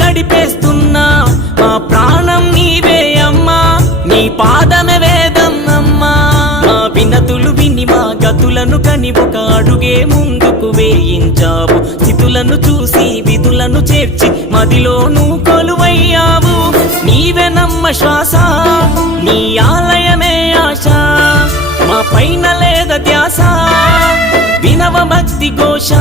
గడిపేస్తున్నా మా ప్రాణం నీవే అమ్మా నీ పాదమే వేదం అమ్మా మా వినతులు విని మా గతులను కని ఒక అడుగే ముందుకు వేయించావు స్థితులను చూసి విధులను చేర్చి మదిలో నువ్వు కొలువయ్యావు నీవే నమ్మ శ్వాస నీ ఆలయమే ఆశ మా పైన లేద ధ్యాస వినవ భక్తి ఘోష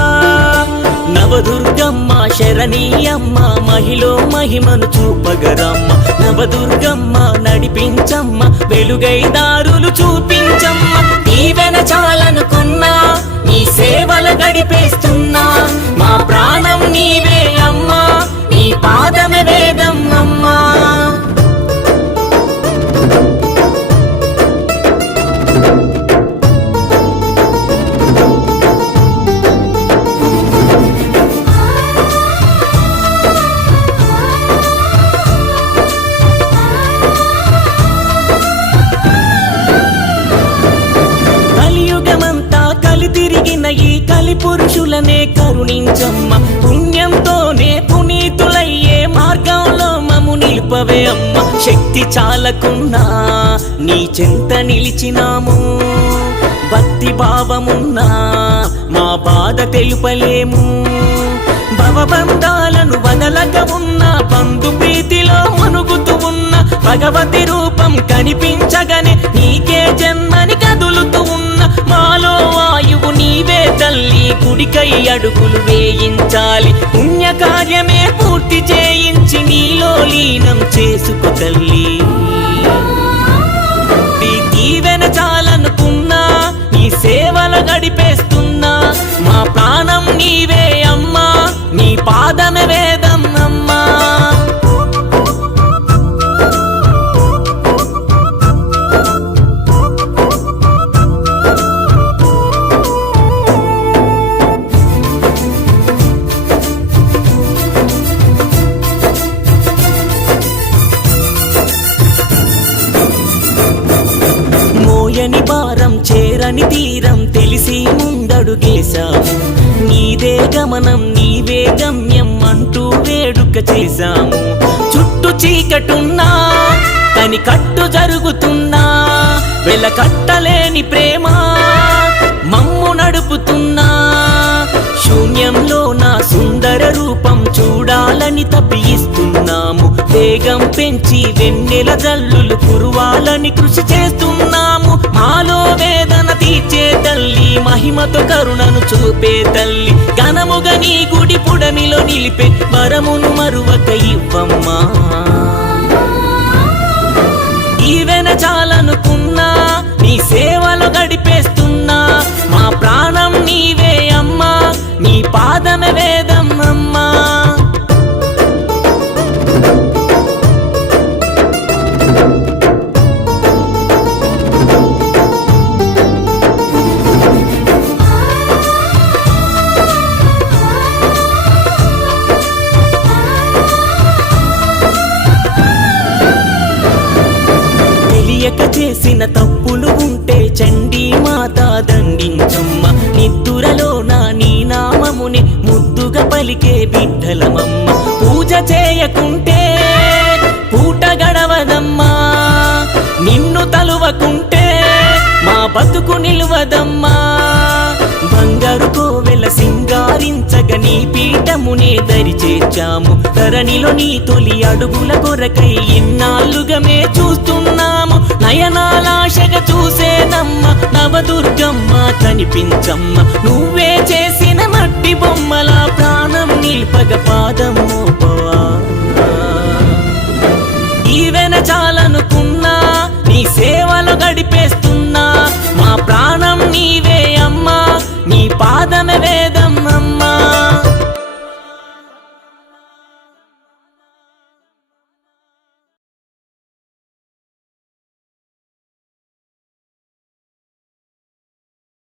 నవదుర్గమ్మ శరణీయమ్మ మహిలో మహిమను చూపగరమ్మ నవదుర్గమ్మ నడిపించమ్మ వెలుగై దారులు చూపించమ్మ నీవెన చాలనుకున్నా నీ సేవలు గడిపేస్తున్నా మా ప్రాణం నీవే అమ్మా నీ పాదమే వేదం అమ్మా ఈ కలి పురుషులనే కరుణించమ్మ పుణ్యంతోనే పునీతులయ్యే మార్గంలో మము నిలుపవే అమ్మ శక్తి చాలకున్నా నీ చెంత నిలిచినాము భక్తి భావమున్నా మా బాధ తెలుపలేము భవబంధాలను వదలక ఉన్న బంధు ప్రీతిలో మనుగుతూ ఉన్న భగవతి రూపం కనిపించగానే నీకే జన్మని కదులుతూ ఉన్న మాలో వాయువు నీవే తల్లి గుడికై అడుగులు వేయించాలి పుణ్యకార్యమే పూర్తి చేయించి నీలో లీనం చేసుకో తల్లి దీవెన చాలనుకున్నా నీ సేవలు గడిపేస్తున్నా మా ప్రాణం నీవే అమ్మా నీ పాదమే వేదం అమ్మా మోయని భారం చేరని తీరం తెలిసి ముందడుగేశాము నీదే గమనం నీవే గమ్యం అంటూ వేడుక చేశాము చుట్టూ చీకటున్నా కని కట్టు జరుగుతున్నా వెలకట్టలేని ప్రేమ మమ్ము నడుపుతున్నా శూన్యంలో నా సుందర రూపం చూడాలని తప్పిస్తున్నాము వేగం పెంచి వెన్నెల జల్లులు కురువాలని కృషి చేస్తున్నాము మాలో వేదన తీర్చే తల్లి మహిమతో కరుణను చూపే తల్లి ఘనముగా నీ గుడి పుడమిలో నిలిపే వరమును మరువక ఇవ్వమ్మా ఈవెన చాలనుకున్నా నీ సేవలు గడిపేస్తున్నా మా ప్రాణం నీవే అమ్మా నీ పాదమే వేదం అమ్మా తెలియక చేసిన తప్పులు ఉంటే చండీ మాత దండించమ్మ నిద్దురలోన నీ నామముని ముద్దుగా పలికే బిడ్డలమమ్మ పూజ చేయకుంటే పూట గడవదమ్మా నిన్ను తలువకుంటే మా బతుకు నిలువదమ్మా బంగారు కోవెల సింగారించగ నీ పీఠమునే దరి చేర్చాము ధరణిలో నీ తొలి అడుగుల కొరకై ఇన్నాళ్ళుగమే చూస్తున్నాము నయనాలాశగా చూసేనమ్మ నవదుర్గమ్మ కనిపించమ్మ నువ్వే చేసిన మట్టి బొమ్మల ప్రాణం నిల్పగ పాదం మోపవా ఈవెన చాలనుకున్నా నీ సేవలు గడిపే